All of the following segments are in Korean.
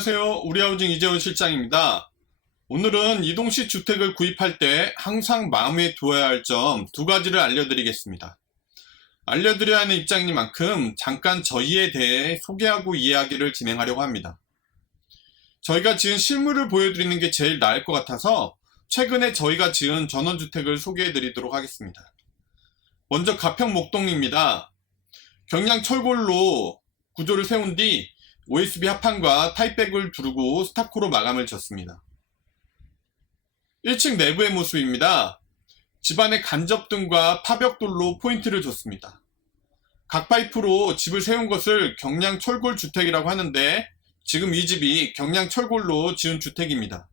안녕하세요. 우리하우징 이재훈 실장입니다. 오늘은 이동식 주택을 구입할 때 항상 마음에 두어야 할 점 두 가지를 알려드리겠습니다. 알려드려야 하는 입장이니만큼 잠깐 저희에 대해 소개하고 이야기를 진행하려고 합니다. 저희가 지은 실물을 보여드리는 게 제일 나을 것 같아서 최근에 저희가 지은 전원주택을 소개해드리도록 하겠습니다. 먼저 가평 목동입니다. 경량 철골로 구조를 세운 뒤 OSB 합판과 타입백을 두르고 스타코로 마감을 졌습니다. 1층 내부의 모습입니다. 집안에 간접등과 파벽돌로 포인트를 줬습니다. 각파이프로 집을 세운 것을 경량 철골 주택이라고 하는데 지금 이 집이 경량 철골로 지은 주택입니다.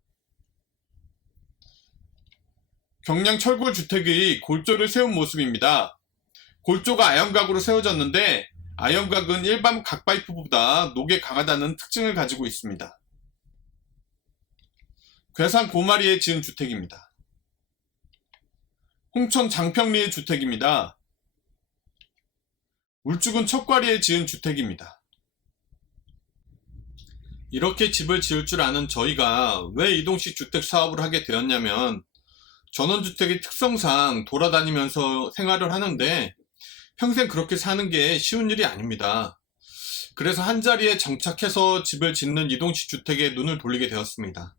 경량 철골 주택의 골조를 세운 모습입니다. 골조가 아연각으로 세워졌는데 아연각은 일반 각파이프보다 녹에 강하다는 특징을 가지고 있습니다. 괴산 고마리에 지은 주택입니다. 홍천 장평리의 주택입니다. 울주군 척과리에 지은 주택입니다. 이렇게 집을 지을 줄 아는 저희가 왜 이동식 주택 사업을 하게 되었냐면 전원주택의 특성상 돌아다니면서 생활을 하는데 평생 그렇게 사는 게 쉬운 일이 아닙니다. 그래서 한자리에 정착해서 집을 짓는 이동식 주택에 눈을 돌리게 되었습니다.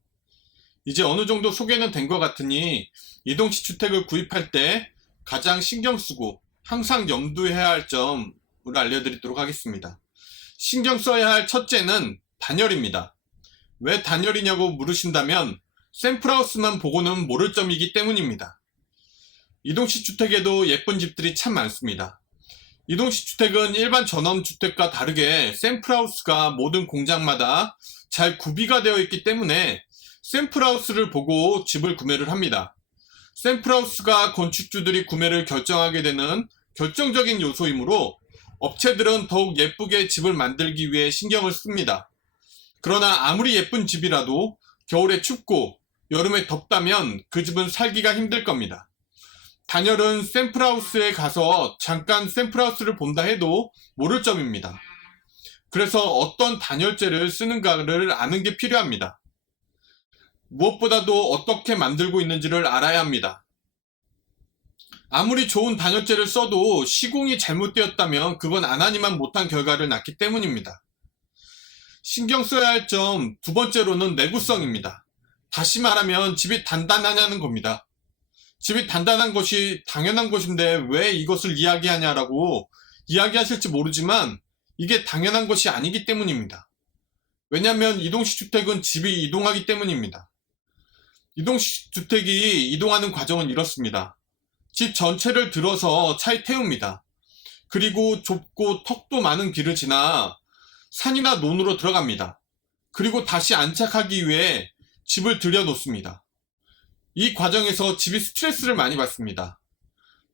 이제 어느 정도 소개는 된 것 같으니 이동식 주택을 구입할 때 가장 신경 쓰고 항상 염두해야 할 점을 알려드리도록 하겠습니다. 신경 써야 할 첫째는 단열입니다. 왜 단열이냐고 물으신다면 샘플하우스만 보고는 모를 점이기 때문입니다. 이동식 주택에도 예쁜 집들이 참 많습니다. 이동식 주택은 일반 전원주택과 다르게 샘플하우스가 모든 공장마다 잘 구비가 되어 있기 때문에 샘플하우스를 보고 집을 구매를 합니다. 샘플하우스가 건축주들이 구매를 결정하게 되는 결정적인 요소이므로 업체들은 더욱 예쁘게 집을 만들기 위해 신경을 씁니다. 그러나 아무리 예쁜 집이라도 겨울에 춥고 여름에 덥다면 그 집은 살기가 힘들 겁니다. 단열은 샘플하우스에 가서 잠깐 샘플하우스를 본다 해도 모를 점입니다. 그래서 어떤 단열재를 쓰는가를 아는 게 필요합니다. 무엇보다도 어떻게 만들고 있는지를 알아야 합니다. 아무리 좋은 단열재를 써도 시공이 잘못되었다면 그건 안 하니만 못한 결과를 낳기 때문입니다. 신경 써야 할 점 두 번째로는 내구성입니다. 다시 말하면 집이 단단하냐는 겁니다. 집이 단단한 것이 당연한 것인데 왜 이것을 이야기하냐라고 이야기하실지 모르지만 이게 당연한 것이 아니기 때문입니다. 왜냐하면 이동식 주택은 집이 이동하기 때문입니다. 이동식 주택이 이동하는 과정은 이렇습니다. 집 전체를 들어서 차에 태웁니다. 그리고 좁고 턱도 많은 길을 지나 산이나 논으로 들어갑니다. 그리고 다시 안착하기 위해 집을 들여놓습니다. 이 과정에서 집이 스트레스를 많이 받습니다.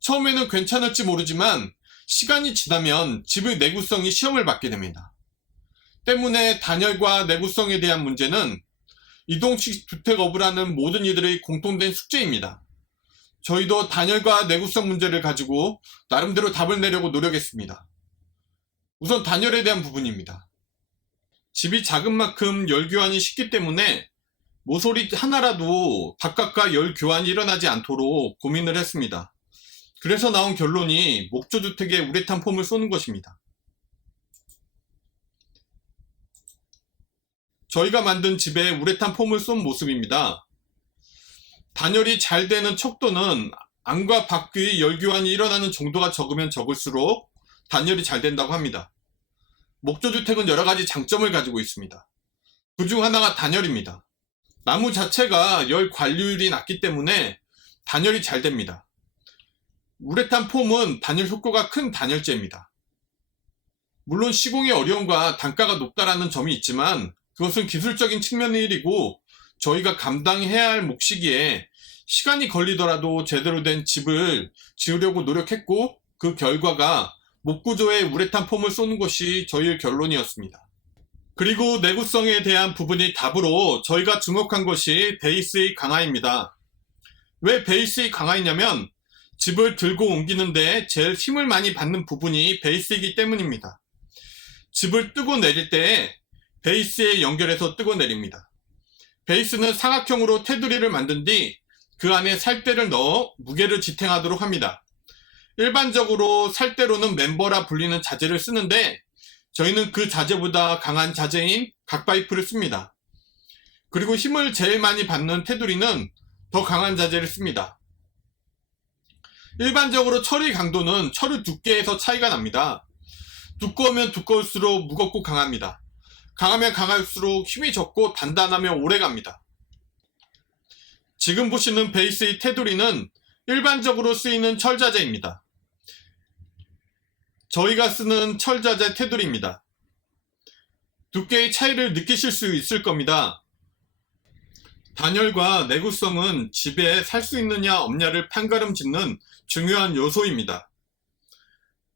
처음에는 괜찮을지 모르지만 시간이 지나면 집의 내구성이 시험을 받게 됩니다. 때문에 단열과 내구성에 대한 문제는 이동식 주택업을 하는 모든 이들의 공통된 숙제입니다. 저희도 단열과 내구성 문제를 가지고 나름대로 답을 내려고 노력했습니다. 우선 단열에 대한 부분입니다. 집이 작은 만큼 열 교환이 쉽기 때문에 모서리 하나라도 바깥과 열 교환이 일어나지 않도록 고민을 했습니다. 그래서 나온 결론이 목조주택에 우레탄 폼을 쏘는 것입니다. 저희가 만든 집에 우레탄 폼을 쏜 모습입니다. 단열이 잘 되는 척도는 안과 밖의 열 교환이 일어나는 정도가 적으면 적을수록 단열이 잘 된다고 합니다. 목조주택은 여러 가지 장점을 가지고 있습니다. 그중 하나가 단열입니다. 나무 자체가 열 관리율이 낮기 때문에 단열이 잘 됩니다. 우레탄 폼은 단열 효과가 큰 단열재입니다. 물론 시공의 어려움과 단가가 높다라는 점이 있지만 그것은 기술적인 측면의 일이고 저희가 감당해야 할 몫이기에 시간이 걸리더라도 제대로 된 집을 지으려고 노력했고 그 결과가 목구조에 우레탄 폼을 쏘는 것이 저희의 결론이었습니다. 그리고 내구성에 대한 부분이 답으로 저희가 주목한 것이 베이스의 강화입니다. 왜 베이스의 강화이냐면 집을 들고 옮기는데 제일 힘을 많이 받는 부분이 베이스이기 때문입니다. 집을 뜨고 내릴 때 베이스에 연결해서 뜯어내립니다. 베이스는 삼각형으로 테두리를 만든 뒤 그 안에 살대를 넣어 무게를 지탱하도록 합니다. 일반적으로 살대로는 멤버라 불리는 자재를 쓰는데 저희는 그 자재보다 강한 자재인 각파이프를 씁니다. 그리고 힘을 제일 많이 받는 테두리는 더 강한 자재를 씁니다. 일반적으로 철의 강도는 철의 두께에서 차이가 납니다. 두꺼우면 두꺼울수록 무겁고 강합니다. 강하면 강할수록 힘이 적고 단단하면 오래갑니다. 지금 보시는 베이스의 테두리는 일반적으로 쓰이는 철자재입니다. 저희가 쓰는 철자재 테두리입니다. 두께의 차이를 느끼실 수 있을 겁니다. 단열과 내구성은 집에 살 수 있느냐 없냐를 판가름 짓는 중요한 요소입니다.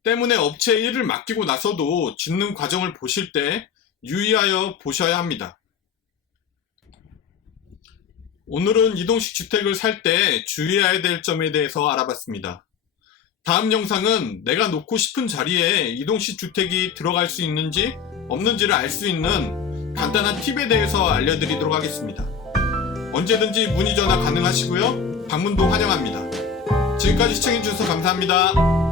때문에 업체에 일을 맡기고 나서도 짓는 과정을 보실 때 유의하여 보셔야 합니다. 오늘은 이동식 주택을 살 때 주의해야 될 점에 대해서 알아봤습니다. 다음 영상은 내가 놓고 싶은 자리에 이동식 주택이 들어갈 수 있는지 없는지를 알 수 있는 간단한 팁에 대해서 알려드리도록 하겠습니다. 언제든지 문의 전화 가능하시고요. 방문도 환영합니다. 지금까지 시청해주셔서 감사합니다.